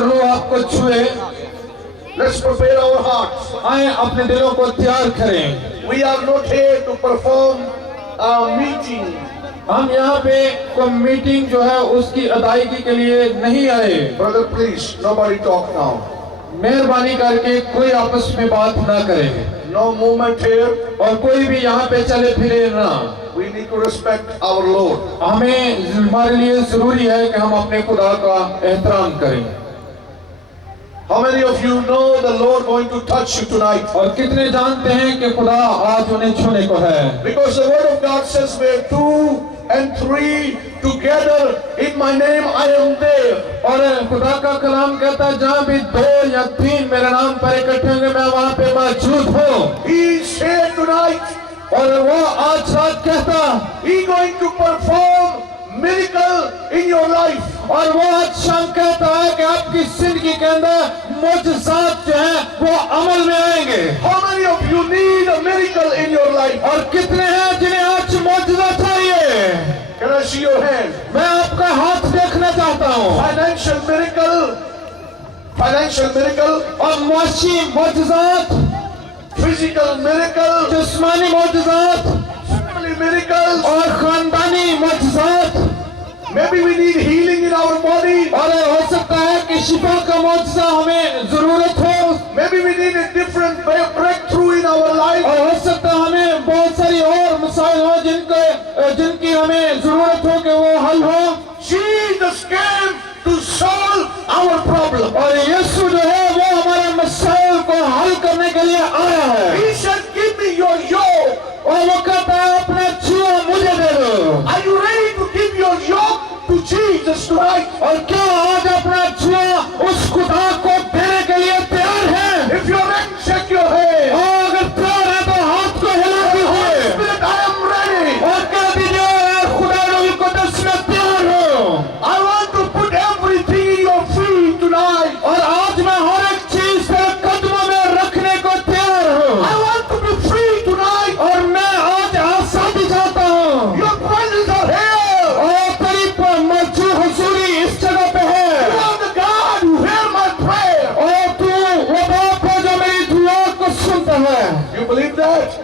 रूह आपको छुए। Let's prepare our hearts. आए अपने दिलों को तैयार करें। We are not here to perform a meeting. हम यहाँ पे कोई मीटिंग जो है उसकी अदायगी के लिए नहीं आए। Brother, please, nobody talk now. मेहरबानी करके कोई आपस में बात ना करे। No movement here. और कोई भी यहाँ पे चले फिरे ना। We need to respect our Lord. हमारे लिए जरूरी है कि हम अपने खुदा का एहतराम करें। How many of you know the Lord going to touch you tonight? और कितने जानते हैं कि खुदा आज उन्हें छूने को है? Because the word of God says, where 2 and 3 together in my name I am there. और खुदा का कलाम कहता है जहाँ भी 2 या 3 मेरे नाम पर इकट्ठे होंगे मैं वहाँ पे मौजूद हूँ। He is here tonight. और वो आज रात कहता He going to perform miracle in your life. और वो आज शाम कहता है कि आपकी जिंदगी के अंदर मौजज़ात जो है वो अमल में आएंगे। How many of you need a miracle in your life? और कितने हैं जिन्हें आज मौजज़ा चाहिए? Can I see your hand? मैं आपका हाथ देखना चाहता हूँ। Financial miracle, और माशी मौजज़ात, physical miracle, जिस्मानी मौजज़ात family miracles. और खानदानी मौजज़ात। Maybe we need healing in our body. और हो सकता है कि शिफा का मौजज़ा हमें जरूरत हो। Maybe we need a different breakthrough in our life. और हो सकता है हमें बहुत सारी और मसाइल हो जिनकी हमें जरूरत हो कि वो हल हो। Jesus came to solve our problem. और यीशु जो है वो हमारे मसाइल को हल करने के लिए आया है। He said, give me your yoke. और वो कहता है अपना छुआ मुझे दे दो। Are you ready to give your yoke to Jesus tonight? और क्या आज अपना छुआ उस खुदा को देने के लिए तैयार है? If you're ready, shake your head. और अगर तैयार है तो हाथ को हिला दीजिए। Spirit, I am ready. और कह दीजिए खुदा रूह को दस में तैयार हूँ। I want to put everything in your feet tonight. और आज मैं हर एक चीज तेरे कदमों में रखने को तैयार हूँ। I want to be free tonight. और मैं आज आजादी चाहता हूँ। Your presence are here. और तेरी मौजूद हुजूरी इस जगह पे है। You are the God who hear my prayer. और तू वो बाप है जो मेरी दुआ को सुनता है। You believe that?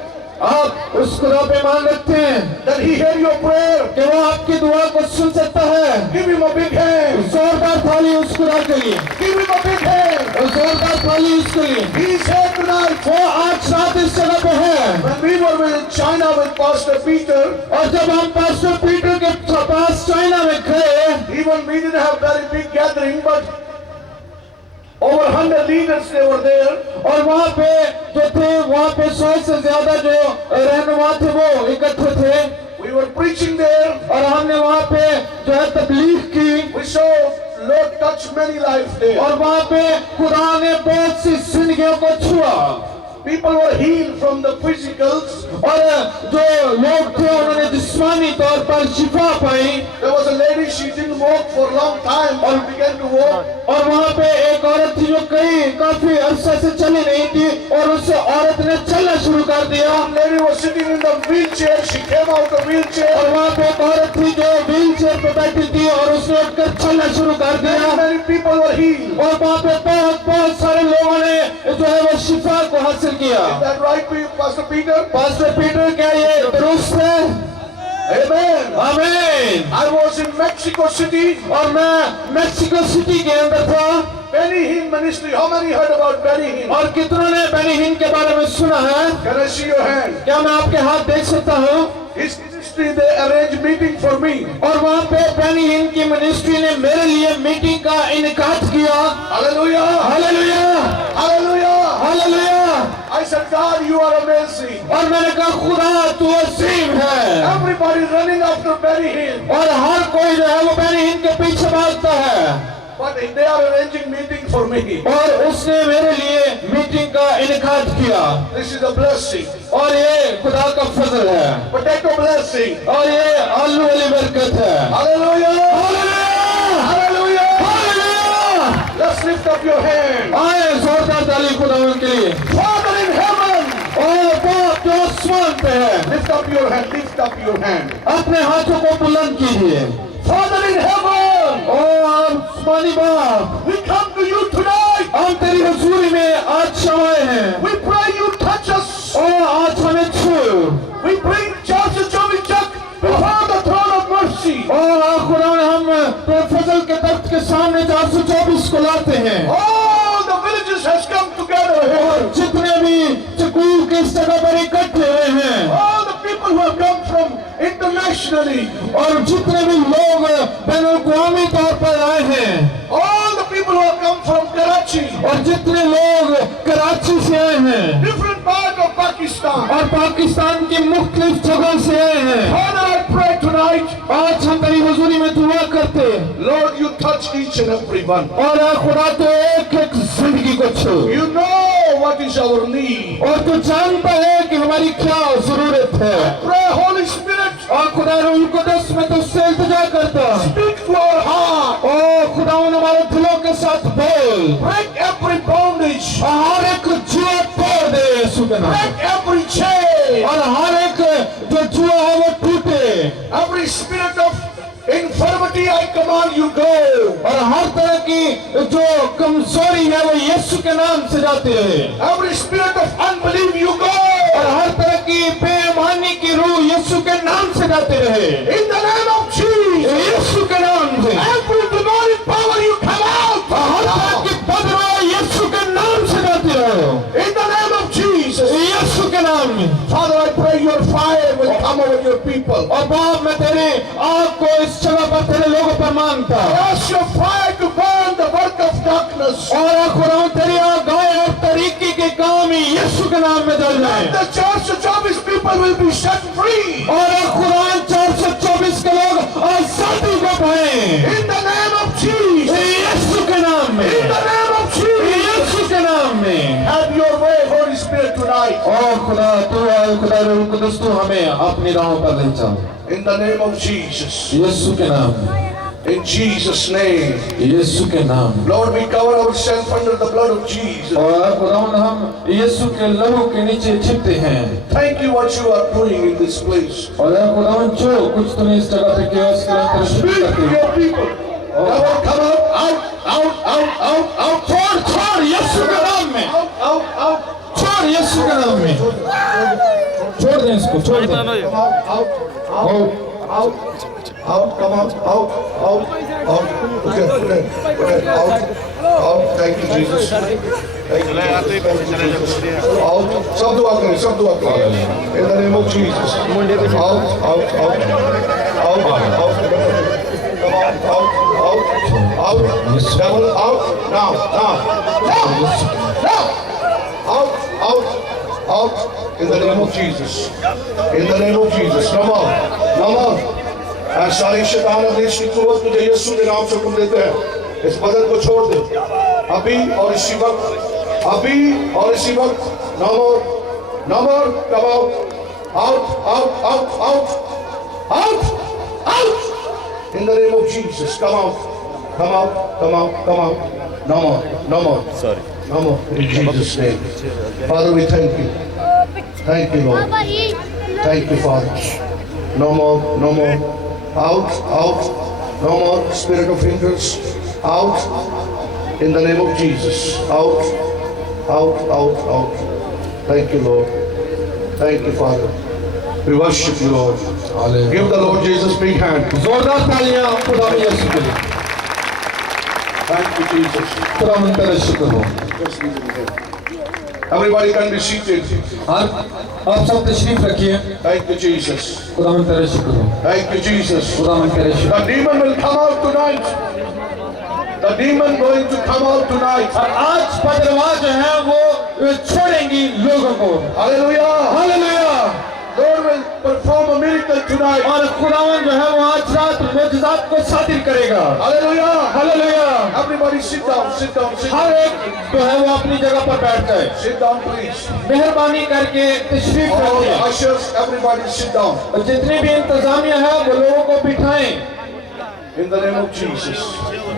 आप उस खुदा पे ईमान रखते हैं That he hear your prayer. कि वो आपकी दुआ को सुन सकता है। Give him a big hand. जोरदार ताली उस खुदा के लिए। Give him a big hand. और जोरदार ताली उसके लिए। He is here tonight. वो आज रात इस जगह पे है। When we were in China with Pastor Peter, और जब हम पास्टर पीटर के पास चाइना में गए, even we didn't have very big gathering, but over 100 leaders they were there. और वहाँ पे जो थे वहाँ पे 100 से ज्यादा जो रहनुमा थे वो इकट्ठे थे। We were preaching there. और हमने वहाँ पे जो है तबलीग की। We saw Lord touch many lives there. और वहाँ पे खुदा ने बहुत सी जिंदगियों को छुआ। People were healed from the physicals. और जो लोग थे उन्होंने जिस्मानी तौर पर शिफा पाई। There was a lady, she didn't walk for a long time and began to walk. और वहाँ पे एक औरत थी जो काफी अरसा से चली नहीं थी और उस औरत ने चलना शुरू कर दिया। One lady was sitting in the wheelchair. She came out of wheelchair. और वहाँ पे एक औरत थी जो व्हील चेयर पे बैठी थी और उसने उठकर चलना शुरू कर दिया। Many people were healed. और वहाँ पे बहुत सारे लोगों ने जो है वो शिफा को हासिल किया। Is that right, Pastor Peter? Pastor Peter क्या ये दुरुस्त है? Amen. आमीन। I was in Mexico City. और मैं मेक्सिको सिटी के अंदर था। Benny Hinn ministry. How many heard about Benny Hinn? और कितनों ने बेनी हिन के बारे में सुना है? Can I see your hand? क्या मैं आपके हाथ देख सकता हूँ? His ministry, they arranged meeting for me. और वहाँ पे बेनी हिन की मिनिस्ट्री ने मेरे लिए मीटिंग का इनकाद किया। Hallelujah. Hallelujah, Hallelujah. Hallelujah. I said, God, you are amazing. और मैंने कहा खुदा तू अजीम है। Everybody running after Benny Hinn. और हर कोई जो है वो बेनी हिन के पीछे भागता है। But they are arranging meeting for me. और उसने मेरे लिए मीटिंग का इनकाद किया। This is a blessing. और ये खुदा का फजल है। Potato blessing. और ये आलू वाली बरकत है। Hallelujah. Hallelujah, Hallelujah. Hallelujah. Let's lift up your hand. आए जोरदार ताली खुदा उनके लिए। Father in heaven. और बाप जो आसमान पे है, Lift up your hand. Lift up your hand. अपने हाथों को बुलंद कीजिए। Father in heaven, ओ आसमानी बाप, we come to you tonight. हम तेरी हजूरी में आज समाये हैं। We pray you touch us. ओ आज हमें छू। We bring Charles Chovichak before the throne of mercy. और खुदा हम फजल के तख्त के सामने 424 को लाते हैं। All the villages has come together और here. जितने भी चकूल के इस जगह पर इकट्ठे हुए हैं, All the people who have come from internationally. और जितने भी लोग बैनुल-अक़वामी तौर पर आए हैं, All the people who have come from Karachi. और जितने लोग कराची से आए हैं, Different part of Pakistan. और पाकिस्तान की मुख्तलिफ जगह से आए हैं, Father, I pray tonight, आज हम तेरी हुजूरी में दुआ करते हैं। Lord, you touch each and every one. और ऐ खुदा तो एक एक जिंदगी को छू, You know what is our need. और तू जानता है कि हमारी क्या जरूरत है। Pray, Holy Spirit, और खुदा रूह कुदस में तुझसे इल्तिजा करता, speak to our heart. ओ खुदा उन हमारे दिलों के साथ बोल, Break every bondage. और हर एक जुआ तोड़ दे यीशु के नाम, Break every chain. और हर एक जो जुआ है वो टूटे, Every spirit of infirmity, I command you go. और हर तरह की जो कमजोरी है वो यीशु के नाम से जाती रहे, Every spirit of unbelief, you go. और हर तरह की बेईमानी की रूह यीशु के नाम से जाती रहे, In the name of Jesus. यीशु के नाम से। Every demonic power, you come out. हर तरह की बदबू यीशु के नाम से जाती रहो, In the name of Jesus. यीशु के नाम में। Father, I pray your fire will come over your people. और बाप मैं तेरे आग को इस जगह पर तेरे लोगों पर मांगता, Ask your fire to burn the work of darkness. और खुदा तेरी आग आए और तरीके के काम ही यीशु के नाम में जल जाए, The church of Jewish people will be set free. और खुदा 424 के लोग आजादी को पाए In the name of Jesus. यीशु के नाम में, In the name of Jesus. यीशु के नाम में। Have your way, Holy Spirit, tonight. और खुदा तू आए, खुदा रूह कुदस तू हमें अपनी राहों पर ले चल, In the name of Jesus. यीशु के नाम में, In Jesus' name. यीशु के नाम में। Lord, we cover ourselves under the blood of Jesus. और खुदावंद हम यीशु के लहू के नीचे छिपते हैं, Thank you what you are doing in this place. और खुदावंद जो कुछ तूने इस जगह पे किया उसके लिए तेरे शुक्र Speak करते to हैं। your people. Devil, come out. छोड़ यीशु के नाम में, Out. छोड़ यीशु के नाम में, छोड़ दे इसको, छोड़ दे। Come out. Okay. Out. Thank you, Jesus. Out. सब दुआ करें. In the name of Jesus. Out. Devil, out. Now. Out. In the name of Jesus. No more. और सारी शैतान देश की कुव्वत तुझे यीशु के नाम से हुक्म देते हैं, इस बदन को छोड़ दे अभी और इसी वक्त। No more. Come out. In the name of Jesus, come out. No more. Sorry. No more. In Jesus' name. Father, we thank you. Thank you, Lord. Thank you, Father. No more. Out. No more spirit of hindrance. Out. In the name of Jesus. Out. Thank you, Lord. Thank you, Father. We worship you, Lord. Hallelujah. Give the Lord Jesus a big hand. जोरदार तालियां खुदा यीशु के लिए। Thank you, Jesus. खुदावंद तेरा शुक्र हो। Just leave it there. Everybody can be seated. आप सब तशरीफ रखिए। Thank you, Jesus. खुदावंद तेरा शुक्र हो। Thank you, Jesus. खुदावंद तेरा शुक्र। The demon will come out tonight. The demon going to come out tonight. और आज बदलवा जो है वो छोड़ेंगी लोगों को। Hallelujah. Hallelujah. Lord will perform a miracle tonight. और खुदावंद जो है वो आज रात मुआजिज़ात को सादिर करेगा। Hallelujah. Hallelujah. Everybody sit down. हर एक जो है वो अपनी जगह पर बैठ जाए। Sit down, please. मेहरबानी करके तशरीफ All the रखिए। ushers, everybody sit down. और जितनी भी इंतजामिया है वो लोगों को बिठाएं। In the name of Jesus.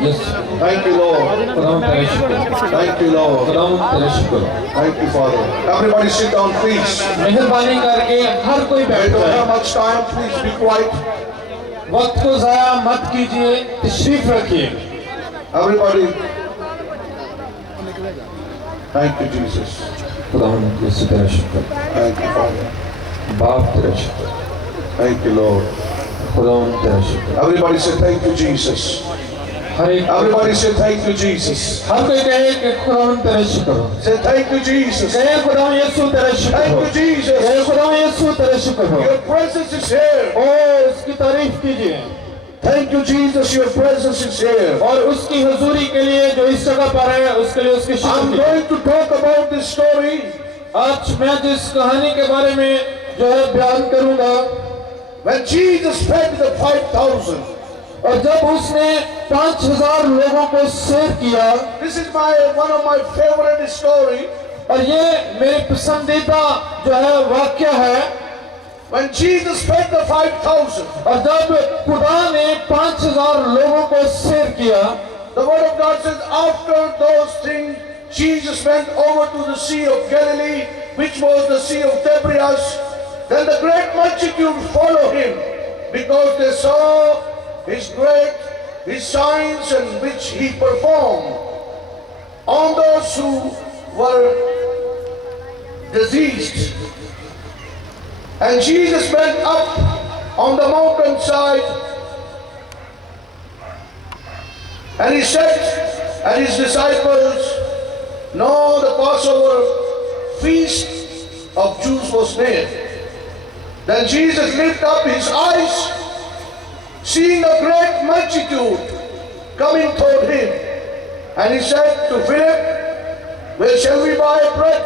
Yes. Thank you, Lord. खुदावंद तेरा शुक्र। Thank you, Lord. खुदावंद तेरा शुक्र। Thank you, Father. Everybody sit down, please. मेहरबानी करके हर कोई We बैठ don't जाए। have much time. Please be quiet. वक्त को जाया मत कीजिए, तशरीफ रखिए। Everybody. Thank you, Jesus. खुदावंद यीशु तेरा शुक्र, Thank you, Father. बाप तेरा शुक्र, Thank you, Lord. खुदावंद तेरा शुक्र। Everybody say thank you, Jesus. हर एक Everybody say thank you, Jesus. हर कोई कहे कि खुदावंद तेरा शुक्र हो, Say thank you, Jesus. कहे खुदावंद यीशु तेरा शुक्र Thank हो, you, Jesus. कहे खुदावंद यीशु तेरा शुक्र हो। Your presence is here. और उसकी तारीफ कीजिए, Thank you, Jesus. Your presence is here. और उसकी हुजूरी के लिए जो इस जगह पर है उसके लिए उसके शुक्र I'm कीजिए। going to talk about this story. आज मैं जिस कहानी के बारे में जो है बयान करूंगा, When Jesus fed the 5,000. और जब उसने 5,000 लोगों को सेव किया, This is one of my favorite story. और ये मेरे पसंदीदा जो है वाक्य है। When Jesus fed the 5,000, और जब खुदा ने 5,000 लोगों को सेव किया, the word of God says, after those things, Jesus went over to the Sea of Galilee, which was the Sea of Tiberias. Then the great multitude followed him, because they saw his signs and which he performed on those who were diseased. And Jesus went up on the mountainside, and he said and his disciples, "Now the Passover feast of Jews was near." Then Jesus lifted up his eyes, seeing a great multitude coming toward him, and he said to Philip, "Where shall we buy bread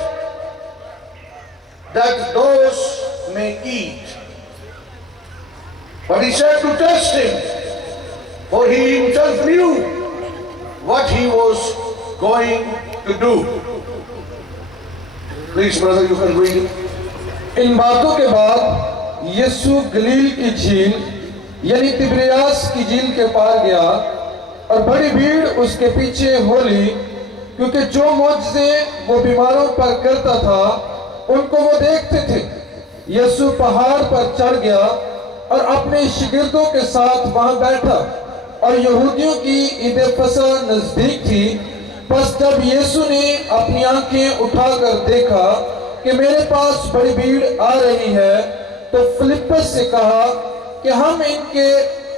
that those may eat?" But he said to test him, for he himself knew what he was going to do. Please, brother, you can read it. इन बातों के बाद यीशु गलील की झील यानी Tiberias की झील के पार गया, और बड़ी भीड़ उसके पीछे हो ली, क्योंकि जो मौजज़े वो बीमारों पर करता था उनको वो देखते थे। यीशु पहाड़ पर चढ़ गया और अपने शिगिर्दों के साथ वहां बैठा, और यहूदियों की ईद फसह नजदीक थी। बस जब यीशु ने अपनी आंखें उठाकर देखा कि मेरे पास बड़ी भीड़ आ रही है, तो फिलिप्पस से कहा कि हम इनके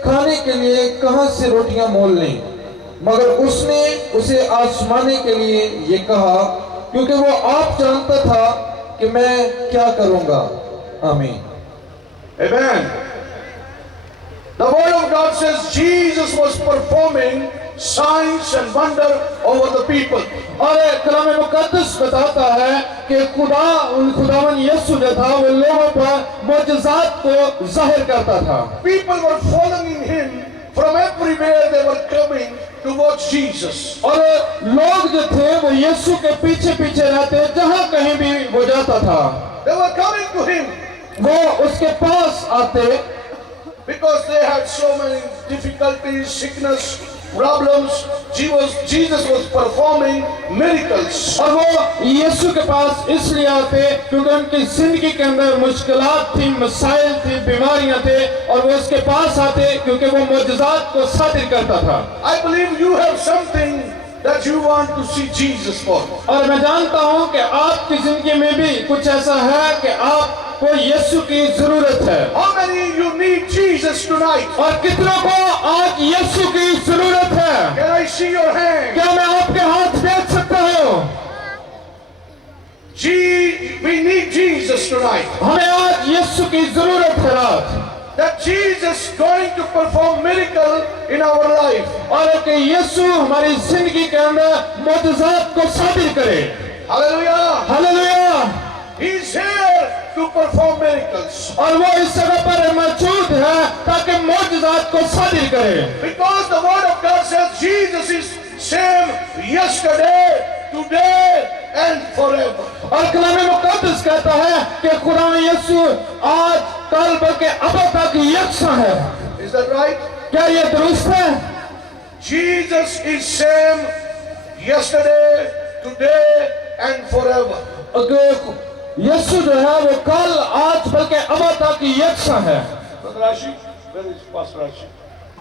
खाने के लिए कहां से रोटियां मोल लें। मगर उसने उसे आजमाने के लिए ये कहा, क्योंकि वो आप जानता था कि मैं क्या करूंगा। आमीन। Amen. The word of God says Jesus was performing signs and wonder over the people. और कलाम मुकद्दस बताता है कि खुदावन यीशु जो था वो लोगों पर मौजज़ात को जाहिर करता था। People were following him from everywhere. They were coming to watch Jesus. और लोग जो थे वो यीशु के पीछे पीछे रहते, जहां कहीं भी वो जाता था They were coming to him वो उसके पास आते, because they had so many difficulties, sickness, problems. Jesus was performing miracles. और वो यीशु के पास इसलिए आते क्योंकि उनकी जिंदगी के अंदर मुश्किलात थी, मसाइल थी, बीमारियां थे, और वो उसके पास आते क्योंकि वो मौजज़ात को सादिर करता था। I believe you have something that you want to see Jesus for. और मैं जानता हूं कि आपकी जिंदगी में भी कुछ ऐसा है कि आपको यीशु की जरूरत है। How many you need Jesus tonight? और कितनों को आज यीशु की जरूरत है? Can I see your hand? क्या मैं आपके हाथ देख सकता हूं? We need Jesus tonight. हमें आज यीशु की जरूरत है रात। That Jesus going to perform miracle in our life. और कि यीशु हमारी जिंदगी के अंदर मौजज़ात को साबित करे। Hallelujah. Hallelujah. He is here to perform miracles. और वो इस जगह पर मौजूद है ताकि मौजज़ात को साबित करे। Because the word of God says Jesus is same yesterday, today and forever. और कलाम मुकद्दस कहता है कि खुदा यीशु आज कल बल्कि अब तक यकसा है। Is that right? क्या ये दुरुस्त है? Jesus is same yesterday, today and forever. यीशु जो है वो कल आज बल्कि अब तक यकसा है। Brother Rashi, Where is Pastor Archie?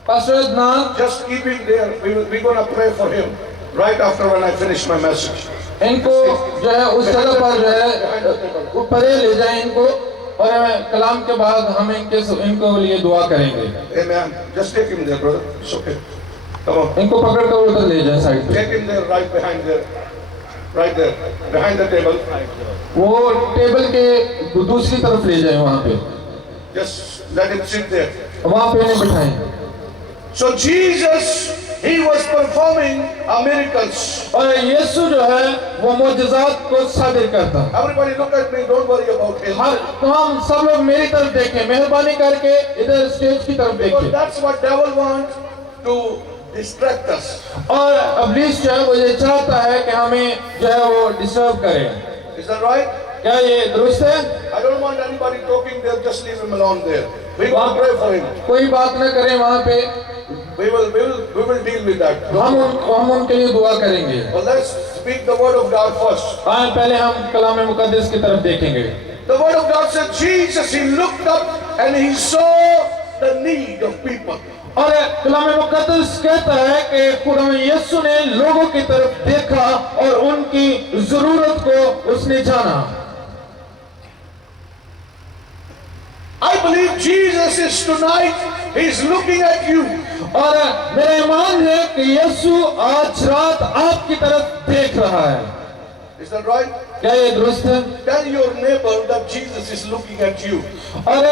Pastor Adnan, Just keep him there. We're going to pray for him right after when I finish my message. इनको जो है उस जगह पर जो है ऊपर ले जाएं इनको, और कलाम के बाद हम इनको लिए दुआ करेंगे। Amen. Just take him there, brother. It's okay. Come on. इनको पकड़ कर उधर ले जाएं साइड पे। Take him there, right behind there. Right there. Behind the table. वो टेबल के दूसरी तरफ ले जाएं वहाँ पे, Just let him sit there. वहाँ पे इन्हें बिठाएं। So Jesus, he was performing a miracles. और यीशु जो है वो मोजज़ात को साबित करता है। Everybody look at me. Don't worry about him. हर हम सब लोग मेरी तरफ देखें, मेहरबानी करके इधर स्टेज की तरफ Because देखें। that's what devil wants to distract us. और इब्लीस जो है वो ये चाहता है कि हमें जो है वो डिस्टर्ब करे। Is that right? क्या ये दुरुस्त है? I don't want anybody talking there. Just leave him alone there. We will pray for him. कोई बात न करें वहाँ पे, We will deal with that. हम उनके लिए दुआ करेंगे। But let's speak the word of God first. हाँ, पहले हम कलाम मुकद्दस की तरफ देखेंगे। The word of God said Jesus, he looked up and he saw the need of people. और कलाम मुकद्दस कहता है कि खुदा यीशु ने लोगों की तरफ देखा और उनकी जरूरत को उसने जाना। I believe Jesus is tonight, he's looking at you. और मेरा ईमान है कि यीशु आज रात आपकी तरफ देख रहा है। Is that right? क्या ये दुरुस्त है? Tell your neighbor that Jesus is looking at you. और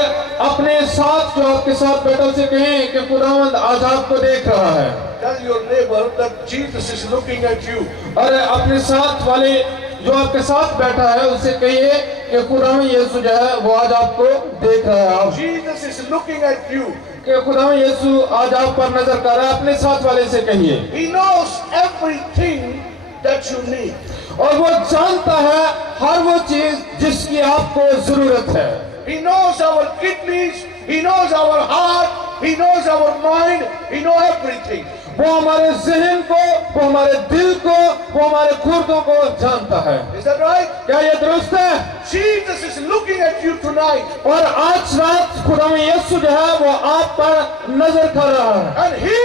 अपने साथ जो आपके साथ बैठा उसे कहें कि खुदावंद आज आपको देख रहा है। Tell your neighbor that Jesus is looking at you. और अपने साथ वाले जो आपके साथ बैठा है उसे कहिए कि खुदावंद यीशु जो है वो आज आपको देख रहा है। आप Jesus is looking at you. कि खुदावंद यीशु आज आप पर नजर कर रहा है। अपने साथ वाले से कहिए। He knows everything that you need. और वो जानता है हर वो चीज जिसकी आपको जरूरत है। He knows our kidneys, he knows our heart, he knows our mind, he knows everything. वो हमारे जहन को, वो हमारे दिल को, वो हमारे गुर्दों को जानता है। Is that right? क्या ये दुरुस्त है? Jesus is looking at you tonight. और आज रात खुदा यीशु जो है वो आप पर नजर कर रहा है। And he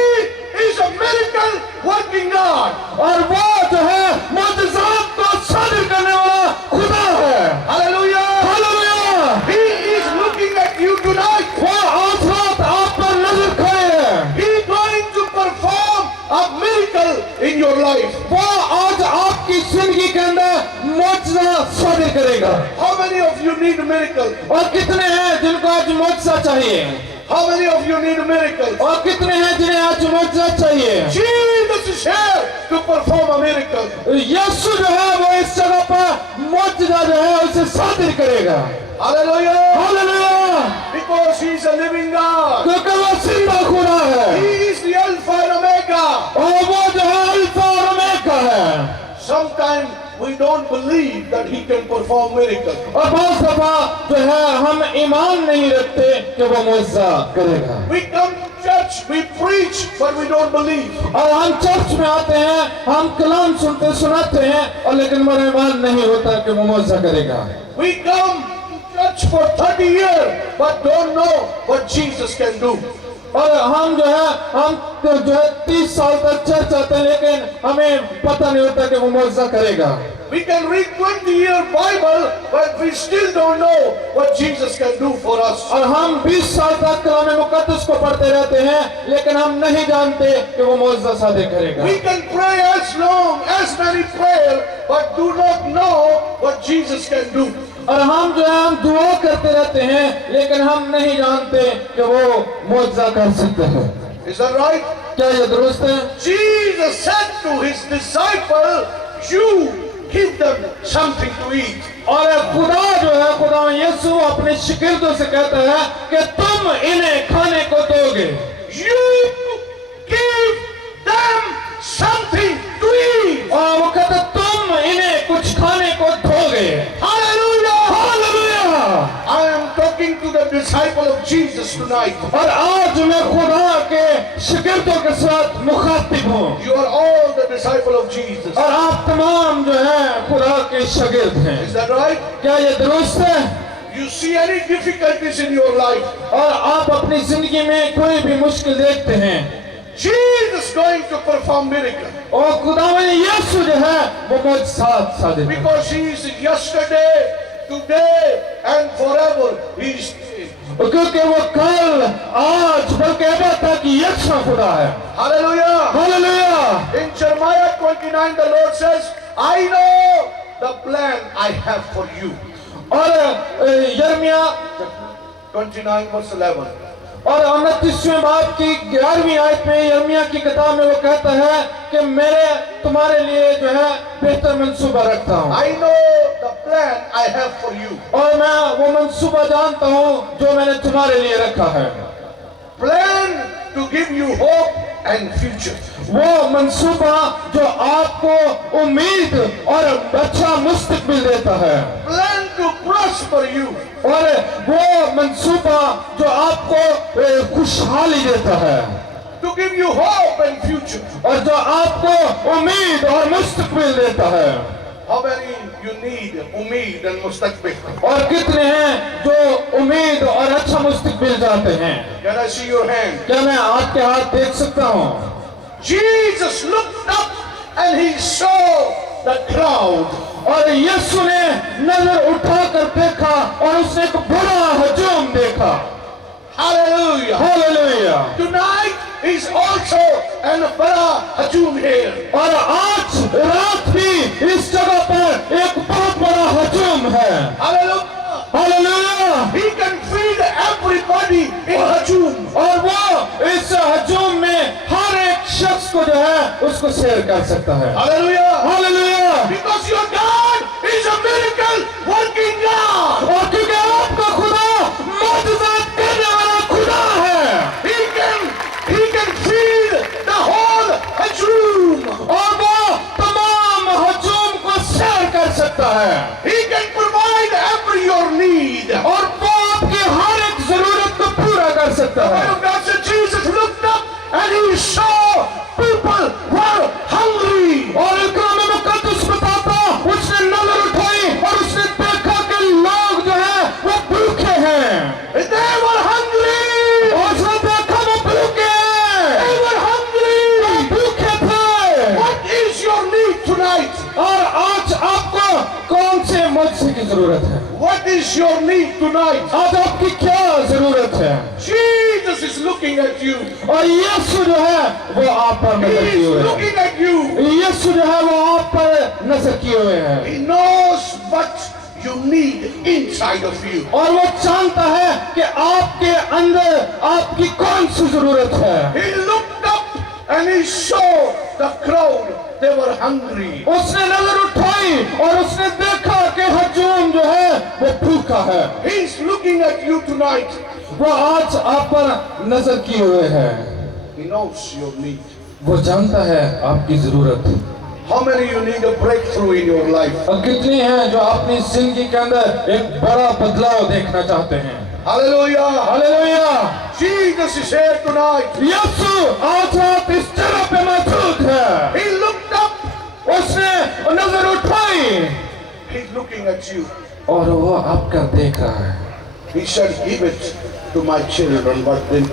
is a miracle working God. और वो जो है मुआजिज़ात को साबित करने वाला खुदा है। Hallelujah. Hallelujah. He is looking at you tonight. वो आज रात आप पर नजर करे है। He is going to perform a miracle in your life. वो आज आपकी जिंदगी के अंदर मुआजिज़ा साबित करेगा। How many of you need a miracle? और कितने हैं जिनको आज मुआजिज़ा चाहिए? How many of you need a miracle? और कितने हैं जिन्हें आज मुआजिज़ा चाहिए? Jesus is here to perform a miracle. यीशु जो है वो इस जगह पर मुआजिज़ा जो है उसे साबित करेगा। Hallelujah. Hallelujah. Because he is a living God. क्योंकि वो जिंदा खुदा है He is the Alpha and Omega. और वो जो है अल्फा और ओमेगा है। Sometimes we don't believe that he can perform miracles. और बहुत दफा जो है हम ईमान नहीं रखते कि वो मुआजिज़ा करेगा। We come to church, we preach, but we don't believe. और हम चर्च में आते हैं, हम कलाम सुनते सुनाते हैं, और लेकिन हमारा ईमान नहीं होता कि वो मुआजिज़ा करेगा। We come to church for 30 years, but don't know what Jesus can do. और हम जो है 30 साल तक चर्च आते हैं, लेकिन हमें पता नहीं होता कि वो मुआजिज़ा करेगा। We can read 20-year Bible, but we still don't know what Jesus can do for us. और हम 20 साल तक कलाम मुकद्दस को पढ़ते रहते हैं, लेकिन हम नहीं जानते कि वो मुआजिज़ा साबित करेगा। We can pray as long as many prayers, but do not know what Jesus can do. और हम जो है हम दुआ करते रहते हैं, लेकिन हम नहीं जानते कि वो मुआजिज़ा कर सकते हैं। Is that right? क्या ये दुरुस्त है? Jesus said to his disciple, you give them something to eat. और खुदा जो है खुदा यीशु अपने शिगिर्दों से कहता है कि तुम इन्हें खाने को दोगे। You give them something to eat. और वो कहता तुम इन्हें कुछ खाने को दोगे। Hallelujah. Hallelujah. I am talking to the disciple of Jesus tonight. और आज मैं खुदा के शिगिर्दों के साथ मुखातिब हूँ। You are all the disciple of Jesus. और आप तमाम जो है खुदा के शागिर्द हैं। Is that right? क्या ये दुरुस्त है? you see any difficulties in your life, और आप अपनी जिंदगी में कोई भी मुश्किल देखते हैं, Jesus is going to perform miracle. और खुदावंद यीशु जो है वो मौजूद साथ देता है। Because he is yesterday, today and forever. He is. क्योंकि वो कल, आज, बल्कि अब तक यकसा खुदा है। Hallelujah. Hallelujah. In Jeremiah 29, the Lord says, I know the plan I have for you. और यिर्मयाह 29 verse 11. और 29वें बाब की 11वीं आयत में यिर्मयाह की किताब में वो कहता है कि मेरे तुम्हारे लिए जो है बेहतर मंसूबा रखता हूँ। I know the plan I have for you. और मैं वो मंसूबा जानता हूँ जो मैंने तुम्हारे लिए रखा है। Plan to give you hope and future. वो मंसूबा जो आपको उम्मीद और अच्छा मुस्तकबिल देता है। Plan to prosper you. और वो मंसूबा जो आपको खुशहाली देता है। To give you hope and future. और जो आपको उम्मीद और मुस्तकबिल देता है। How many you need umid and mustaqbil? और कितने हैं जो उम्मीद और अच्छा मुस्तकबिल चाहते हैं? Can I see your hand? क्या मैं आपके हाथ देख सकता हूँ? Jesus looked up and he saw the crowd. और यीशु ने नजर उठाकर देखा और उसने एक बड़ा हजूम देखा। Hallelujah. Hallelujah. Tonight is also an bada hajum here. और आज रात भी इस जगह पर एक बहुत बड़ा हजूम है। Hallelujah. Hallelujah. He can feed everybody in hajum. और वो इस हजूम में हर एक शख्स को जो है उसको शेयर कर सकता है। Hallelujah. Hallelujah. Because your God is a miracle working God. और क्योंकि आपका खुदा मौजूदात करने वाला खुदा है। He can feed the whole hajum. और वो तमाम हजूम को शेयर कर सकता है। He can provide every your need. और वो आपकी हर एक जरूरत को पूरा कर सकता The है। word of God said Jesus looked up and he saw people were hungry. और इकराम मुकद्दस बताता उसने नजर उठाई और उसने देखा कि लोग जो है वो भूखे हैं। They were hungry. और उसने देखा वो भूखे हैं। They were hungry. वो भूखे थे। What is your need tonight? और आज आपको कौन से मुझसे की जरूरत है? What is your need tonight? आज आपकी क्या जरूरत है? Jesus is looking at you. और यीशु जो है वो आप पर He नजर is किए हुए है। looking at you. यीशु जो है वो आप पर नजर किए हुए है। He knows what you need inside of you. और वो जानता है कि आपके अंदर आपकी कौन सी जरूरत है। He looked up and he saw the crowd. They were hungry. उसने नजर उठाई और उसने देखा कि हजूम जो है वो भूखा है। He is looking at you tonight. वो आज आप पर नजर किए हुए है। He knows your need. वो जानता है आपकी जरूरत। How many you need a breakthrough in your life? और कितनी हैं जो अपनी जिंदगी के अंदर एक बड़ा बदलाव देखना चाहते हैं? Hallelujah. Hallelujah. Jesus is here tonight. यीशु आज रात इस जगह पे मौजूद है। He looked up. उसने नजर उठाई He's looking at you. और वो आपका देख रहा है। He said, give it to my children, but then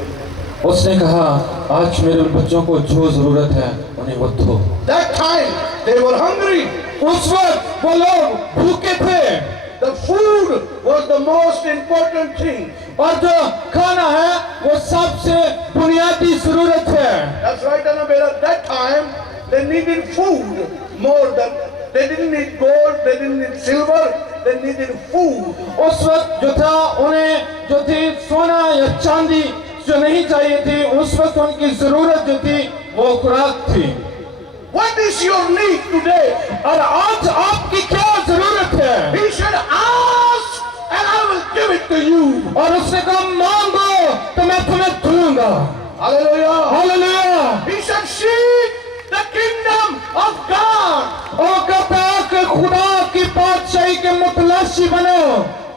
उसने कहा आज मेरे बच्चों को जो जरूरत है उन्हें वो दो। that time they were hungry. उस वक्त वो लोग भूखे थे। The food was the most important thing. और जो खाना है वो सबसे बुनियादी जरूरत है। That's right, Annabelle. At that time, they needed food more than, they didn't need gold, they didn't need silver, they needed food. उस वक्त जो था उन्हें जो थी सोना या चांदी जो नहीं चाहिए थी, उस वक्त उनकी जरूरत जो थी वो खुराक थी। What is your need today? और आज आपकी क्या जरूरत है? He said, ask and I will give it to you. और उसने कहा मांगो तो मैं तुम्हें दूंगा। Hallelujah. Hallelujah. He said, seek the kingdom of God. और कहता कि खुदा की बादशाही के मुतलशी बनो।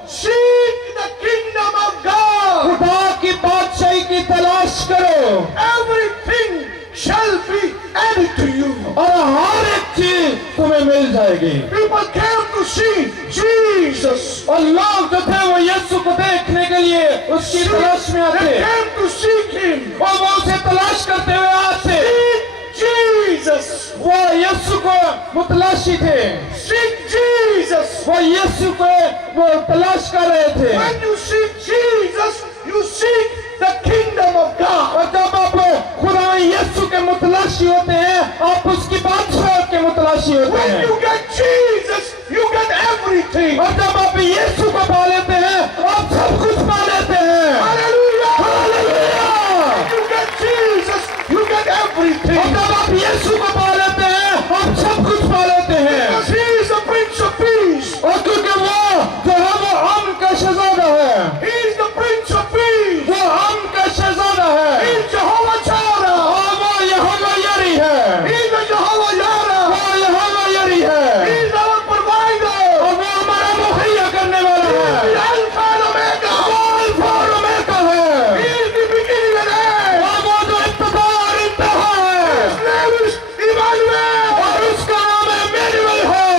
Seek the kingdom of God. खुदा की बादशाही की तलाश करो Everything shall be added to you. और हर एक चीज तुम्हें मिल जाएगी। People came to see Jesus. और लोग जो थे वो यीशु को देखने के लिए उसकी तलाश में आते, They came to seek him. और वो उसे तलाश करते हुए आते। Seek Jesus. वो यीशु को मुतलाशी थे, Seek Jesus. वो यीशु को वो तलाश कर रहे थे। When you seek Jesus, you seek the kingdom of God. और जब आप खुदा यीशु के मुतलाशी होते हैं, आप उसकी बादशाह के मुतलाशी होते When हैं। you get Jesus, you get everything. और जब आप यीशु को पा लेते हैं, आप सब कुछ पा लेते हैं। Hallelujah. Hallelujah. When you get Jesus, you get और everything. जब आप यीशु को पा लेते हैं, आप सब कुछ पा लेते हैं। Because he is the Prince of Peace. और क्योंकि वो जो है वो अमन का शहजादा है, He is the Prince of Peace. वो अमन का शहजादा है, He is Jehovah Jireh. और वो यहोवा यरी है, He is the Jehovah Jireh. वो यहोवा यरी He है, is our provider. और वो हमारा मुहैया करने वाला He is है, the Alpha and Omega. वो अल्फा और ओमेगा है, He is the beginning and end. और वो जो इब्तिदा और इंतहा है, His name is Emmanuel. और उसका नाम इम्मानुएल है।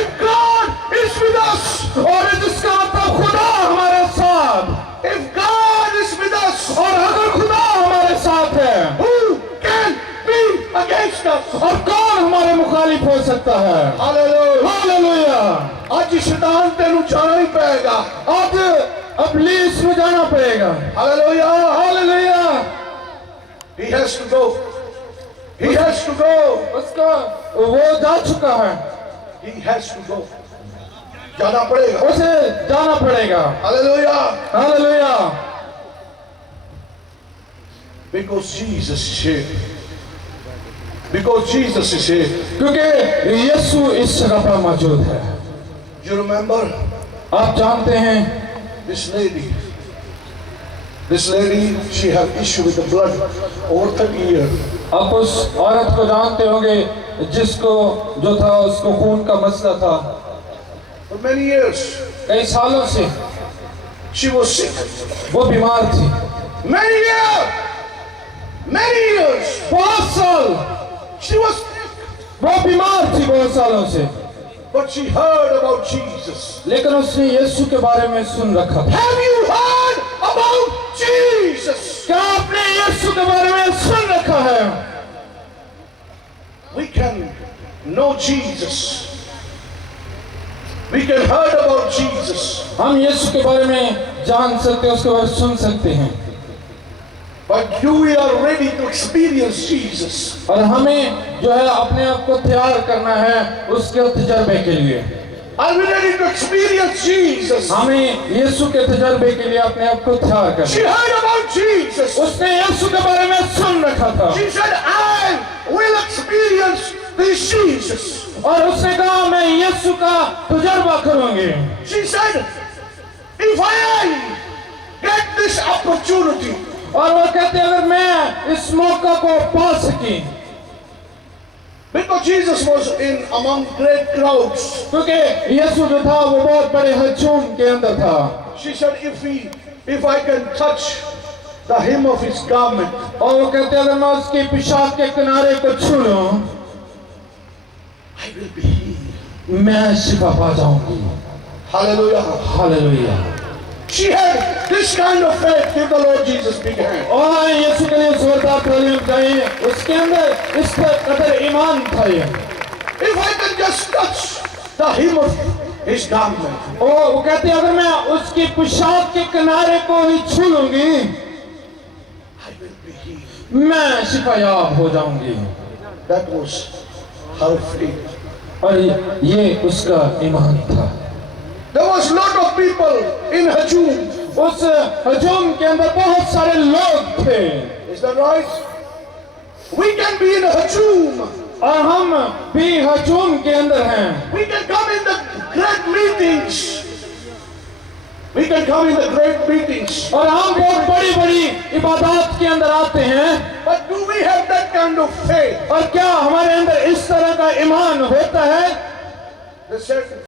If God is with us, और जिसका मतलब खुदा हमारे साथ, if God is with us, और अगर खुदा हमारे साथ है, who can be against us? और कौन हमारे मुखालिफ हो सकता है। Hallelujah. हालेलुया। आज शैतान तेनू जाना ही पड़ेगा। आज इब्लीस में जाना पड़ेगा। Hallelujah. Hallelujah. He has to go. He has to go. उसका वो जा चुका है, He has to go. जाना पड़ेगा। उसे जाना पड़ेगा। Hallelujah. Hallelujah. Because Jesus is here. Because Jesus is here. क्योंकि यीशु इस जगह पर मौजूद है। You remember आप जानते हैं this lady? This lady, she had issue with the blood over 30 years. आप उस औरत को जानते होंगे जिसको जो था उसको खून का मसला था। For many years, कई सालों से she was sick. वो बीमार थी। Many years. Many years. बहुत साल She was sick. वो बीमार थी, बहुत सालों से। But she heard about Jesus. लेकिन उसने यीशु के बारे में सुन रखा था। Have you heard about Jesus? क्या आपने यीशु के बारे में सुन रखा है? We can know Jesus. We can heard about Jesus. हम यीशु के बारे में जान सकते हैं, उसके बारे में सुन सकते हैं, But you are ready to experience Jesus. और हमें जो है अपने आप को तैयार करना है उसके तजर्बे के लिए। Are we ready to experience Jesus? हमें यीशु के तजर्बे के लिए अपने आप को तैयार करना She है। heard about Jesus. उसने यीशु के बारे में सुन रखा था, She said, I will experience this Jesus. और उसने कहा मैं यीशु का तजर्बा करूंगी। She said, if I get this opportunity, और वो कहते अगर मैं इस मौका को पा सकी, because Jesus was in among great crowds. क्योंकि यीशु जो था वो बहुत बड़े हजूम के अंदर था। She said, if I can touch the hem of his garment, और वो कहते अगर मैं उसकी पोशाक के किनारे को छू लूं, I will be healed. मैं शिफा पा जाऊंगी। Hallelujah. Hallelujah. She had this kind of faith. Give the Lord Jesus big hand. और यीशु के लिए जोरदार तालियां चाहिए। उसके अंदर इस कदर ईमान था ये। If I can just touch the hem of his garment, और वो कहते अगर मैं उसकी पोशाक के किनारे को ही छू लूंगी, I will be healed. मैं शिफायाब हो जाऊंगी। That was her faith. और ये उसका ईमान था। There was a lot of people in Hajum. उस हजूम के अंदर बहुत सारे लोग थे, Is that right? We can be in a Hajum. और हम भी हजूम के अंदर हैं। We can come in the great meetings. We can come in the great meetings. और हम बहुत बड़ी बड़ी इबादत के अंदर आते हैं, But do we have that kind of faith? और क्या हमारे अंदर इस तरह का ईमान होता है? They said,